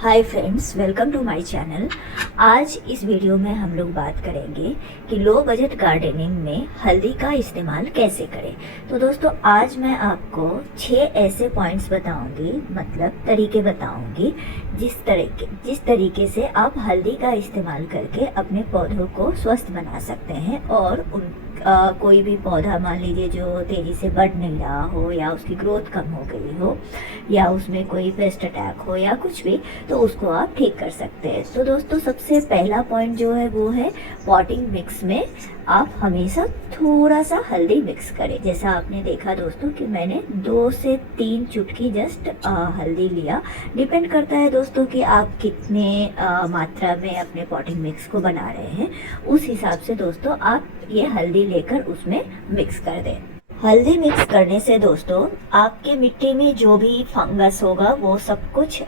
Hi friends, welcome to my channel. आज इस video में हम लोग बात करेंगे कि लो बजट गार्डनिंग में हल्दी का इस्तेमाल कैसे करें। तो दोस्तों, आज मैं आपको 6 ऐसे पॉइंट्स बताऊंगी, मतलब तरीके बताऊंगी जिस तरीके से आप हल्दी का इस्तेमाल करके अपने पौधों को स्वस्थ बना सकते हैं और कोई भी पौधा मान लीजिए जो तेज़ी से बढ़ नहीं रहा हो या उसकी ग्रोथ कम हो गई हो या उसमें कोई पेस्ट अटैक हो या कुछ भी, तो उसको आप ठीक कर सकते हैं। तो दोस्तों, सबसे पहला पॉइंट जो है वो है पॉटिंग मिक्स में आप हमेशा थोड़ा सा हल्दी मिक्स करें। जैसा आपने देखा दोस्तों कि मैंने 2 से 3 चुटकी जस्ट हल्दी लिया। डिपेंड करता है दोस्तों कि आप कितने मात्रा में अपने पॉटिंग मिक्स को बना रहे हैं, उस हिसाब से दोस्तों आप ये हल्दी लेकर उसमें मिक्स कर दें। हल्दी मिक्स करने से दोस्तों आपके मिट्टी में जो भी फंगस होगा वो सब कुछ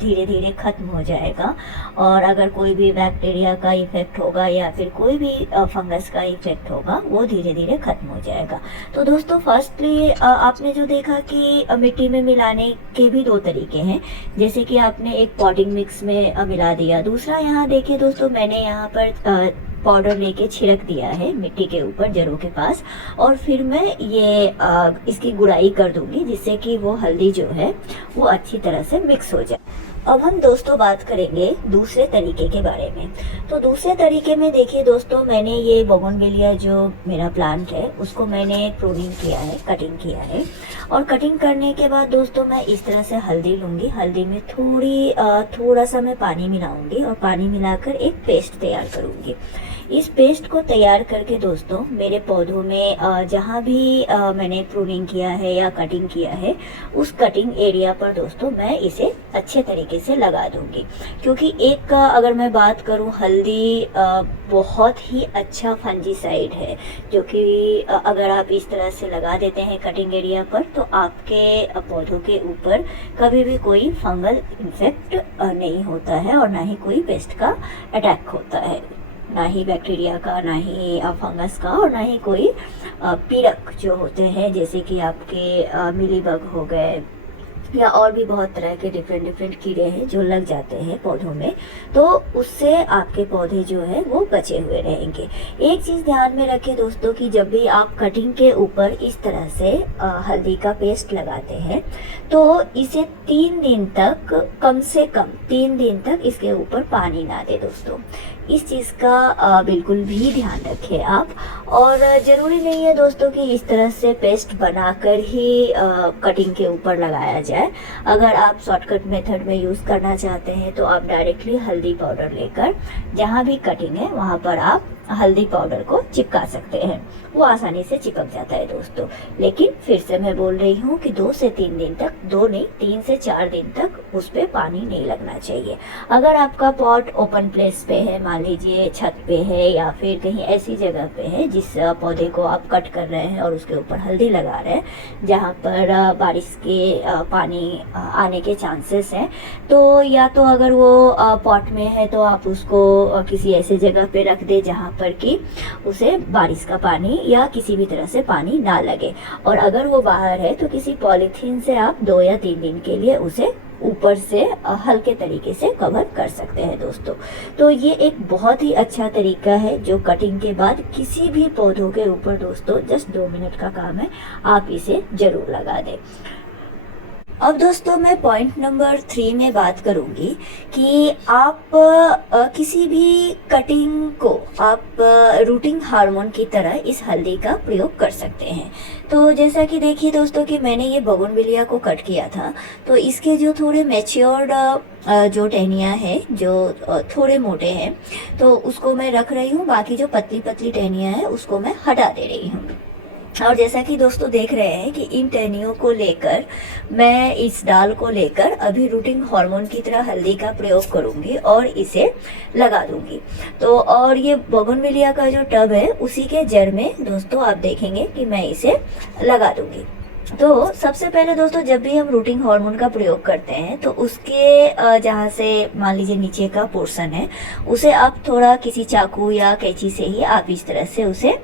धीरे धीरे खत्म हो जाएगा, और अगर कोई भी बैक्टीरिया का इफेक्ट होगा या फिर कोई भी फंगस का इफेक्ट होगा वो धीरे धीरे खत्म हो जाएगा। तो दोस्तों, फर्स्टली आपने जो देखा कि मिट्टी में मिलाने के भी 2 तरीके हैं। जैसे कि आपने एक पॉटिंग मिक्स में मिला दिया, दूसरा यहाँ देखिए दोस्तों, मैंने यहाँ पर पाउडर लेके छिड़क दिया है मिट्टी के ऊपर जड़ों के पास, और फिर मैं ये इसकी गुड़ाई कर दूंगी जिससे कि वो हल्दी जो है वो अच्छी तरह से मिक्स हो जाए। अब हम दोस्तों बात करेंगे दूसरे तरीके के बारे में। तो दूसरे तरीके में देखिए दोस्तों, मैंने ये बोगनविलिया जो मेरा प्लांट है उसको मैंने प्रूनिंग किया है, कटिंग किया है, और कटिंग करने के बाद दोस्तों मैं इस तरह से हल्दी लूँगी। हल्दी में थोड़ा सा मैं पानी मिलाऊंगी और पानी मिलाकर एक पेस्ट तैयार करूँगी। इस पेस्ट को तैयार करके दोस्तों मेरे पौधों में जहाँ भी मैंने प्रूनिंग किया है या कटिंग किया है उस कटिंग एरिया पर दोस्तों मैं इसे अच्छे तरीके से लगा दूंगी। क्योंकि एक अगर मैं बात करूं, हल्दी बहुत ही अच्छा फंजीसाइड है, जो कि अगर आप इस तरह से लगा देते हैं कटिंग एरिया पर तो आपके पौधों के ऊपर कभी भी कोई फंगल इन्फेक्ट नहीं होता है और ना ही कोई पेस्ट का अटैक होता है, ना ही बैक्टीरिया का, ना ही फंगस का, और ना ही कोई पीड़क जो होते हैं जैसे कि आपके मिलीबग हो गए या और भी बहुत तरह के डिफरेंट कीड़े हैं जो लग जाते हैं पौधों में, तो उससे आपके पौधे जो है वो बचे हुए रहेंगे। एक चीज़ ध्यान में रखें दोस्तों कि जब भी आप कटिंग के ऊपर इस तरह से हल्दी का पेस्ट लगाते हैं तो इसे 3 दिन तक, कम से कम 3 दिन तक इसके ऊपर पानी ना दे दोस्तों। इस चीज़ का बिल्कुल भी ध्यान रखें आप। और ज़रूरी नहीं है दोस्तों कि इस तरह से पेस्ट बनाकर ही कटिंग के ऊपर लगाया जाए। अगर आप शॉर्टकट मेथड में यूज़ करना चाहते हैं तो आप डायरेक्टली हल्दी पाउडर लेकर जहाँ भी कटिंग है वहाँ पर आप हल्दी पाउडर को चिपका सकते हैं, वो आसानी से चिपक जाता है दोस्तों। लेकिन फिर से मैं बोल रही हूँ कि 2 से 3 दिन तक, 2 नहीं 3 से 4 दिन तक उस पर पानी नहीं लगना चाहिए। अगर आपका पॉट ओपन प्लेस पे है, मान लीजिए छत पे है या फिर कहीं ऐसी जगह पे है जिस पौधे को आप कट कर रहे हैं और उसके ऊपर हल्दी लगा रहे हैं जहाँ पर बारिश के पानी आने के चांसेस हैं, तो या तो अगर वो पॉट में है तो आप उसको किसी ऐसे जगह पे रख दे जहाँ पर कि उसे बारिश का पानी या किसी भी तरह से पानी ना लगे। और अगर वो बाहर है तो किसी पॉलीथीन से आप 2 या 3 दिन के लिए उसे ऊपर से हल्के तरीके से कवर कर सकते हैं दोस्तों। तो ये एक बहुत ही अच्छा तरीका है जो कटिंग के बाद किसी भी पौधों के ऊपर दोस्तों जस्ट 2 मिनट का काम है, आप इसे जरूर लगा दें। अब दोस्तों मैं पॉइंट नंबर 3 में बात करूंगी कि आप किसी भी कटिंग को आप रूटिंग हार्मोन की तरह इस हल्दी का प्रयोग कर सकते हैं। तो जैसा कि देखिए दोस्तों कि मैंने ये बोगनविलिया को कट किया था, तो इसके जो थोड़े मैच्योर्ड जो टहनियाँ हैं जो थोड़े मोटे हैं तो उसको मैं रख रही हूँ, बाकी जो पतली पतली टहनियाँ हैं उसको मैं हटा दे रही हूँ। और जैसा कि दोस्तों देख रहे हैं कि इन टहनियों को लेकर मैं इस डाल को लेकर अभी रूटिंग हार्मोन की तरह हल्दी का प्रयोग करूंगी और इसे लगा दूंगी। तो और ये बोगनविलिया का जो टब है उसी के जड़ में दोस्तों आप देखेंगे कि मैं इसे लगा दूंगी। तो सबसे पहले दोस्तों जब भी हम रूटिंग हार्मोन का प्रयोग करते हैं तो उसके जहाँ से मान लीजिए नीचे का पोर्शन है उसे आप थोड़ा किसी चाकू या कैंची से ही आप इस तरह से उसे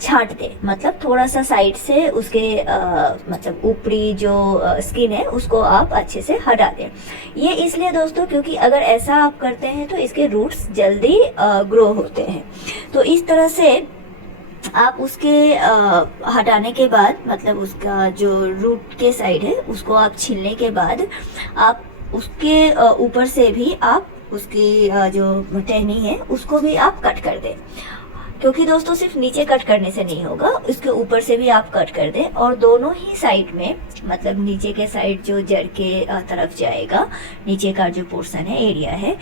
छांट दें, मतलब थोड़ा सा साइड से उसके मतलब ऊपरी जो स्किन है उसको आप अच्छे से हटा दें। ये इसलिए दोस्तों क्योंकि अगर ऐसा आप करते हैं तो इसके रूट्स जल्दी ग्रो होते हैं। तो इस तरह से आप उसके हटाने के बाद मतलब उसका जो रूट के साइड है उसको आप छीलने के बाद आप उसके ऊपर से भी आप उसकी जो टहनी है उसको भी आप कट कर दें, क्योंकि दोस्तों सिर्फ नीचे कट करने से नहीं होगा, उसके ऊपर से भी आप कट कर दें और दोनों ही साइड में मतलब नीचे के साइड जो जड़ के तरफ जाएगा, नीचे का जो पोर्शन है एरिया है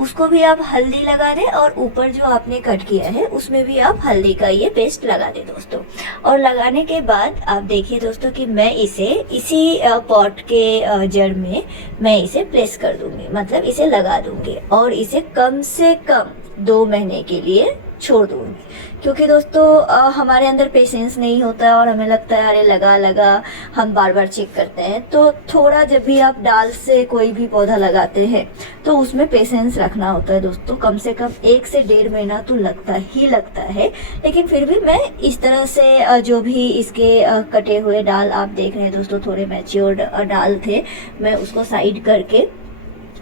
उसको भी आप हल्दी लगा दें और ऊपर जो आपने कट किया है उसमें भी आप हल्दी का ये पेस्ट लगा दें दोस्तों। और लगाने के बाद आप देखिए दोस्तों कि मैं इसे इसी पॉट के जड़ में मैं इसे प्लेस कर दूंगी, मतलब इसे लगा दूंगी और इसे कम से कम 2 महीने के लिए छोड़ दूंगी, क्योंकि दोस्तों हमारे अंदर पेशेंस नहीं होता है और हमें लगता है अरे लगा लगा, हम बार बार चेक करते हैं। तो थोड़ा जब भी आप डाल से कोई भी पौधा लगाते हैं तो उसमें पेशेंस रखना होता है दोस्तों, कम से कम 1 से 1.5 महीना तो लगता ही लगता है। लेकिन फिर भी मैं इस तरह से जो भी इसके कटे हुए डाल आप देख रहे हैं दोस्तों, थोड़े मैच्योर्ड डाल थे, मैं उसको साइड करके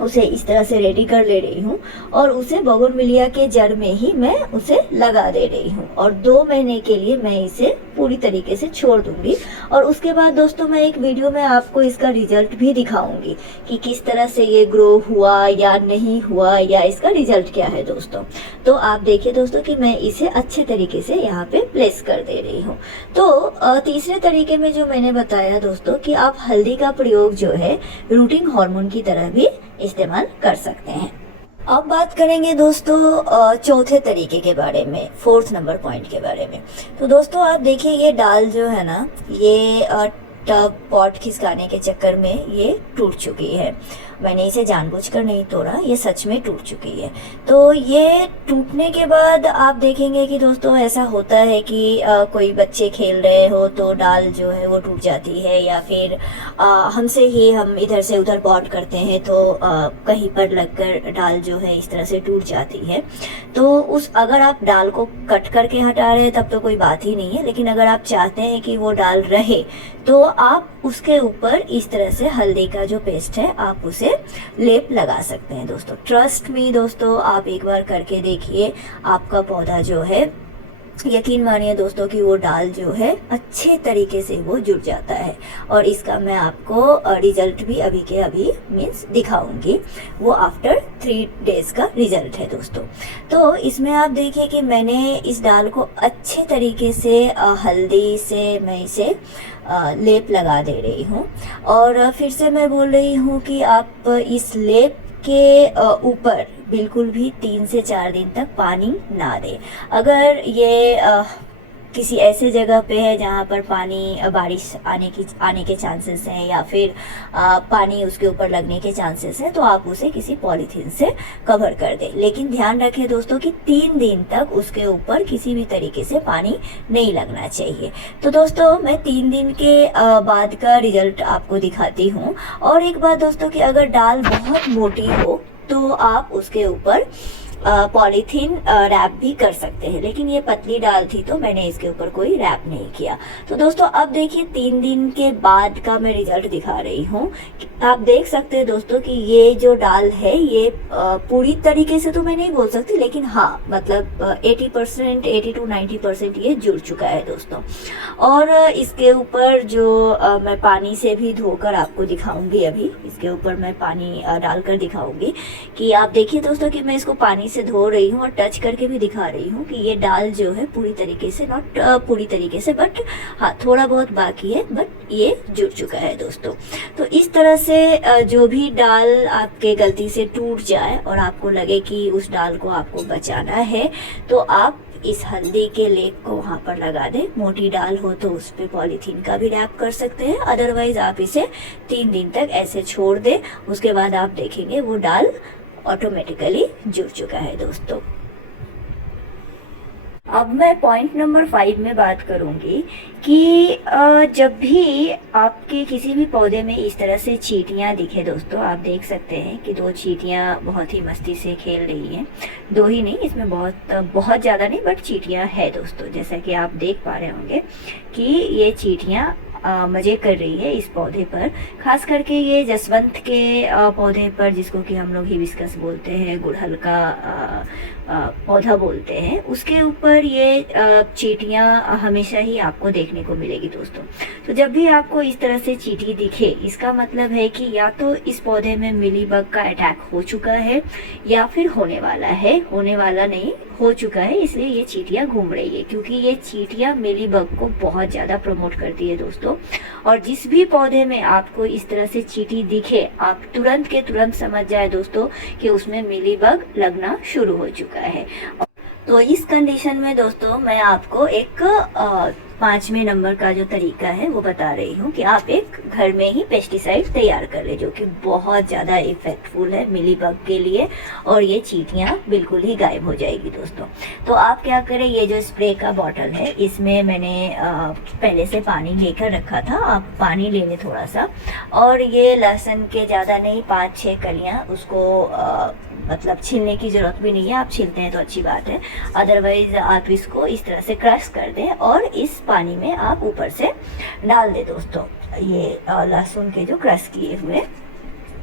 उसे इस तरह से रेडी कर ले रही हूँ और उसे बोगनविलिया के जड़ में ही मैं उसे लगा दे रही हूँ और 2 महीने के लिए मैं इसे पूरी तरीके से छोड़ दूंगी। और उसके बाद दोस्तों मैं एक वीडियो में आपको इसका रिजल्ट भी दिखाऊंगी कि किस तरह से ये ग्रो हुआ या नहीं हुआ या इसका रिजल्ट क्या है दोस्तों। तो आप देखिए दोस्तों कि मैं इसे अच्छे तरीके से यहाँ पे प्लेस कर दे रही हूँ। तो तीसरे तरीके में जो मैंने बताया दोस्तों कि आप हल्दी का प्रयोग जो है रूटिंग हार्मोन की तरह भी इस्तेमाल कर सकते हैं। अब बात करेंगे दोस्तों चौथे तरीके के बारे में, 4th नंबर पॉइंट के बारे में। तो दोस्तों आप देखिए ये डाल जो है ना, ये टब पॉट खिसकाने के चक्कर में ये टूट चुकी है। मैंने इसे जानबूझकर नहीं तोड़ा, ये सच में टूट चुकी है। तो ये टूटने के बाद आप देखेंगे कि दोस्तों ऐसा होता है कि कोई बच्चे खेल रहे हो तो डाल जो है वो टूट जाती है, या फिर हमसे ही हम इधर से उधर पॉट करते हैं तो कहीं पर लगकर डाल जो है इस तरह से टूट जाती है। तो अगर आप डाल को कट करके हटा रहे हैं तब तो कोई बात ही नहीं है, लेकिन अगर आप चाहते हैं कि वो डाल रहे तो आप उसके ऊपर इस तरह से हल्दी का जो पेस्ट है आप उसे लेप लगा सकते हैं दोस्तों। ट्रस्ट मी दोस्तों, आप एक बार करके देखिए, आपका पौधा जो है यकीन मानिए दोस्तों कि वो डाल जो है अच्छे तरीके से वो जुड़ जाता है। और इसका मैं आपको रिजल्ट भी अभी के अभी मीन्स दिखाऊंगी, वो आफ्टर 3 डेज का रिजल्ट है दोस्तों। तो इसमें आप देखिए कि मैंने इस डाल को अच्छे तरीके से हल्दी से मैं इसे लेप लगा दे रही हूँ। और फिर से मैं बोल रही हूँ कि आप इस लेप के ऊपर बिल्कुल भी 3 से 4 दिन तक पानी ना दें। अगर ये किसी ऐसे जगह पे है जहाँ पर पानी बारिश आने के चांसेस हैं या फिर पानी उसके ऊपर लगने के चांसेस हैं तो आप उसे किसी पॉलीथीन से कवर कर दें। लेकिन ध्यान रखें दोस्तों कि 3 दिन तक उसके ऊपर किसी भी तरीके से पानी नहीं लगना चाहिए। तो दोस्तों मैं 3 दिन के बाद का रिजल्ट आपको दिखाती हूँ। और एक बात दोस्तों कि अगर डाल बहुत मोटी हो तो आप उसके ऊपर पॉलीथीन रैप भी कर सकते हैं, लेकिन ये पतली डाल थी तो मैंने इसके ऊपर कोई रैप नहीं किया। तो दोस्तों अब देखिए 3 दिन के बाद का मैं रिजल्ट दिखा रही हूँ। आप देख सकते हैं दोस्तों कि ये जो डाल है ये पूरी तरीके से तो मैं नहीं बोल सकती, लेकिन हाँ मतलब 80% 80 to 90% ये जुड़ चुका है दोस्तों। और इसके ऊपर जो मैं पानी से भी धोकर आपको दिखाऊंगी, अभी इसके ऊपर मैं पानी डालकर दिखाऊंगी कि आप देखिए दोस्तों कि मैं इसको पानी से धो रही हूँ और टच करके भी दिखा रही हूँ कि ये डाल जो है पूरी तरीके से, नॉट पूरी तरीके से बट हाँ थोड़ा बहुत बाकी है, बट ये जुड़ चुका है दोस्तों। तो इस तरह से जो भी डाल आपके गलती से टूट जाए और आपको लगे कि उस डाल को आपको बचाना है तो आप इस हल्दी के लेप को वहाँ पर लगा दें। मोटी डाल हो तो उस पर पॉलीथीन का भी रैप कर सकते हैं, अदरवाइज आप इसे 3 दिन तक ऐसे छोड़ दें। उसके बाद आप देखेंगे वो डाल ऑटोमेटिकली जुड़ चुका है दोस्तों। अब मैं पॉइंट नंबर 5 में बात करूंगी कि जब भी आपके किसी भी पौधे में इस तरह से चींटियां दिखे दोस्तों, आप देख सकते हैं कि 2 चींटियां बहुत ही मस्ती से खेल रही हैं। 2 ही नहीं, इसमें बहुत ज़्यादा नहीं, बट चींटियां है दोस्तों। जैसा कि आप देख पा रहे होंगे कि ये चींटियां मज़े कर रही है इस पौधे पर। खास करके ये जसवंत के पौधे पर, जिसको कि हम लोग हिबिस्कस बोलते हैं, गुड़हल का पौधा बोलते हैं, उसके ऊपर ये चींटियां हमेशा ही आपको देखने को मिलेगी दोस्तों। तो जब भी आपको इस तरह से चींटी दिखे, इसका मतलब है कि या तो इस पौधे में मिलीबग का अटैक हो चुका है या फिर होने वाला है। होने वाला नहीं, हो चुका है, इसलिए ये चींटियां घूम रही है, क्योंकि ये चींटियां मिलीबग को बहुत ज़्यादा प्रमोट करती है दोस्तों। और जिस भी पौधे में आपको इस तरह से चींटी दिखे, आप तुरंत के तुरंत समझ जाए दोस्तों कि उसमें मिलीबग लगना शुरू हो चुका है। तो इस कंडीशन में दोस्तों मैं आपको एक 5वें नंबर का जो तरीका है वो बता रही हूँ कि आप एक घर में ही पेस्टिसाइड तैयार कर ले, जो कि बहुत ज़्यादा इफेक्टफुल है मिलीबग के लिए, और ये चींटियाँ बिल्कुल ही गायब हो जाएगी दोस्तों। तो आप क्या करें, ये जो स्प्रे का बॉटल है, इसमें मैंने पहले से पानी लेकर रखा था। आप पानी ले लें थोड़ा सा, और ये लहसुन के ज़्यादा नहीं, 5-6 कलियाँ, उसको मतलब छीलने की ज़रूरत भी नहीं है। आप छीलते हैं तो अच्छी बात है, अदरवाइज आप इसको इस तरह से क्रश कर दें और इस पानी में आप ऊपर से डाल दें दोस्तों, ये लहसुन के जो क्रश किए हुए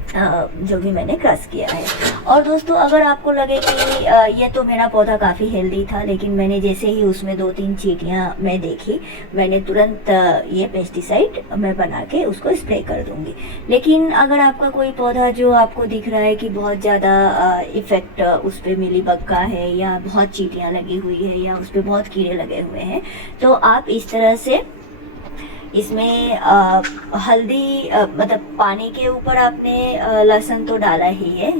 जो भी मैंने क्रश किया है। और दोस्तों अगर आपको लगे कि ये तो मेरा पौधा काफ़ी हेल्दी था, लेकिन मैंने जैसे ही उसमें 2-3 चींटियां मैं देखी, मैंने तुरंत ये पेस्टिसाइड मैं बना के उसको स्प्रे कर दूंगी। लेकिन अगर आपका कोई पौधा जो आपको दिख रहा है कि बहुत ज़्यादा इफ़ेक्ट उस पर मिलीबग का है, या बहुत चींटियाँ लगी हुई है, या उस पर बहुत कीड़े लगे हुए हैं, तो आप इस तरह से इसमें हल्दी, मतलब पानी के ऊपर आपने लहसुन तो डाला ही है,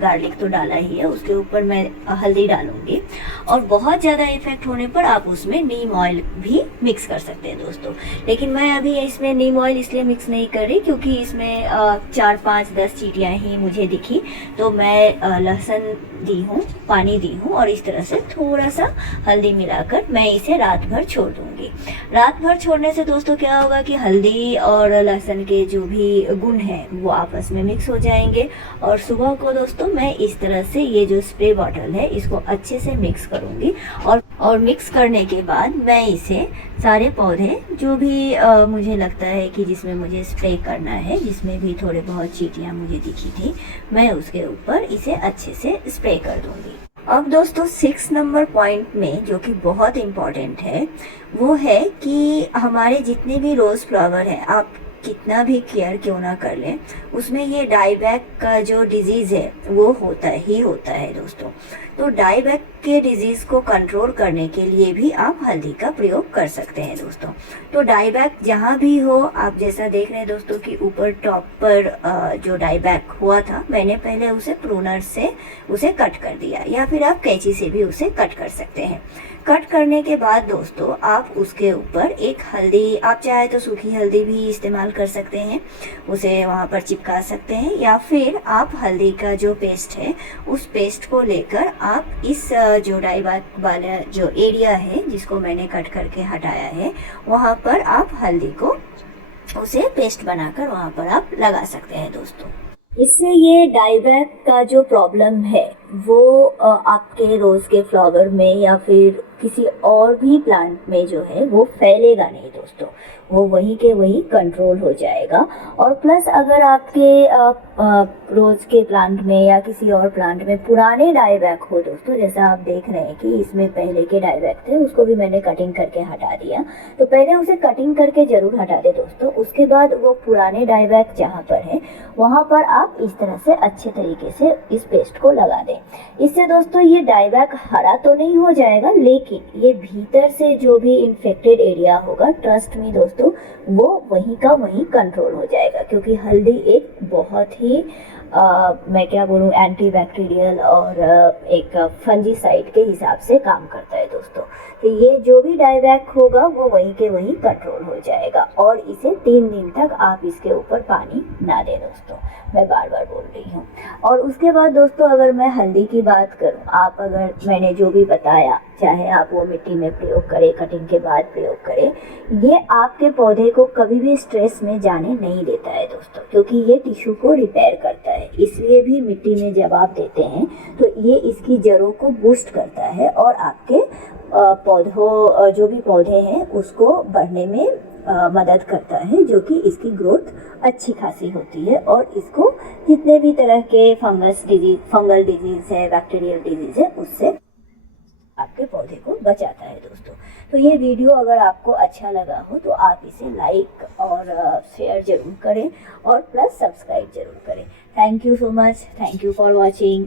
गार्लिक तो डाला ही है, उसके ऊपर मैं हल्दी डालूंगी। और बहुत ज़्यादा इफेक्ट होने पर आप उसमें नीम ऑयल भी मिक्स कर सकते हैं दोस्तों। लेकिन मैं अभी इसमें नीम ऑयल इसलिए मिक्स नहीं कर रही क्योंकि इसमें 4-5-10 चींटियाँ ही मुझे दिखी, तो मैं लहसुन दी हूँ, पानी दी हूँ, और इस तरह से थोड़ा सा हल्दी मिलाकर मैं इसे रात भर छोड़ दूँगी। रात भर छोड़ने से दोस्तों क्या होगा कि हल्दी और लहसुन के जो भी गुण हैं वो आपस में मिक्स हो जाएंगे। और सुबह को दोस्तों मैं इस तरह से ये जो स्प्रे बॉटल है इसको अच्छे से मिक्स करूँगी, और मिक्स करने के बाद मैं इसे सारे पौधे जो भी मुझे लगता है कि जिसमें मुझे स्प्रे करना है, जिसमें भी थोड़े बहुत चींटियाँ मुझे दिखी थी, मैं उसके ऊपर इसे अच्छे से स्प्रे कर दूँगी। अब दोस्तों 6 नंबर पॉइंट में जो कि बहुत इम्पॉर्टेंट है, वो है कि हमारे जितने भी रोज़ फ्लावर हैं, आप कितना भी केयर क्यों ना कर लें, उसमें ये डाईबैक का जो डिजीज़ है वो होता है दोस्तों। तो डाईबैक के डिजीज़ को कंट्रोल करने के लिए भी आप हल्दी का प्रयोग कर सकते हैं दोस्तों। तो डाईबैक जहाँ भी हो, आप जैसा देख रहे हैं दोस्तों कि ऊपर टॉप पर जो डाईबैक हुआ था, मैंने पहले उसे प्रूनर से उसे कट कर दिया, या फिर आप कैंची से भी उसे कट कर सकते हैं। कट करने के बाद दोस्तों आप उसके ऊपर एक हल्दी, आप चाहे तो सूखी हल्दी भी इस्तेमाल कर सकते हैं, उसे वहाँ पर चिपका सकते हैं, या फिर आप हल्दी का जो पेस्ट है उस पेस्ट को लेकर आप इस जो डाईबैक वाला जो एरिया है जिसको मैंने कट करके हटाया है, वहाँ पर आप हल्दी को उसे पेस्ट बनाकर वहाँ पर आप लगा सकते हैं दोस्तों। इससे ये डाईबैक का जो प्रॉब्लम है वो आपके रोज़ के फ्लावर में या फिर किसी और भी प्लांट में जो है वो फैलेगा नहीं दोस्तों, वो वहीं के वहीं कंट्रोल हो जाएगा। और प्लस अगर आपके रोज़ के प्लांट में या किसी और प्लांट में पुराने डाईबैक हो दोस्तों, जैसा आप देख रहे हैं कि इसमें पहले के डाईबैक थे, उसको भी मैंने कटिंग करके हटा दिया, तो पहले उसे कटिंग करके ज़रूर हटा दें दोस्तों। उसके बाद वो पुराने डाईबैक जहाँ पर है वहाँ पर आप इस तरह से अच्छे तरीके से इस पेस्ट को लगा दें। इससे दोस्तों ये डाईबैक हरा तो नहीं हो जाएगा, लेकिन ये भीतर से जो भी इन्फेक्टेड एरिया होगा, ट्रस्ट मी दोस्तों, वो वहीं का वहीं कंट्रोल हो जाएगा। क्योंकि हल्दी एक बहुत ही मैं क्या बोलूँ, एंटी बैक्टीरियल और एक फंजीसाइड के हिसाब से काम करता है दोस्तों। तो ये जो भी डाईबैक होगा वो वहीं के वहीं कंट्रोल हो जाएगा। और इसे 3 दिन तक आप इसके ऊपर पानी ना दें दोस्तों, मैं बार बार बोल रही हूँ। और उसके बाद दोस्तों अगर मैं हल्दी की बात करूँ, आप अगर मैंने जो भी बताया, चाहे आप वो मिट्टी में प्रयोग करें, कटिंग के बाद प्रयोग करें, ये आपके पौधे को कभी भी स्ट्रेस में जाने नहीं देता है दोस्तों, क्योंकि ये टिश्यू को रिपेयर करता है। इसलिए भी मिट्टी में जब आप देते हैं तो ये इसकी जड़ों को बूस्ट करता है और आपके पौधों जो भी पौधे हैं उसको बढ़ने में मदद करता है, जो कि इसकी ग्रोथ अच्छी खासी होती है और इसको जितने भी तरह के फंगल डिजीज है, बैक्टीरियल डिजीज है, उससे आपके पौधे को बचाता है दोस्तों। तो ये वीडियो अगर आपको अच्छा लगा हो तो आप इसे लाइक और शेयर जरूर करें और प्लस सब्सक्राइब जरूर करें। Thank you so much, thank you for watching.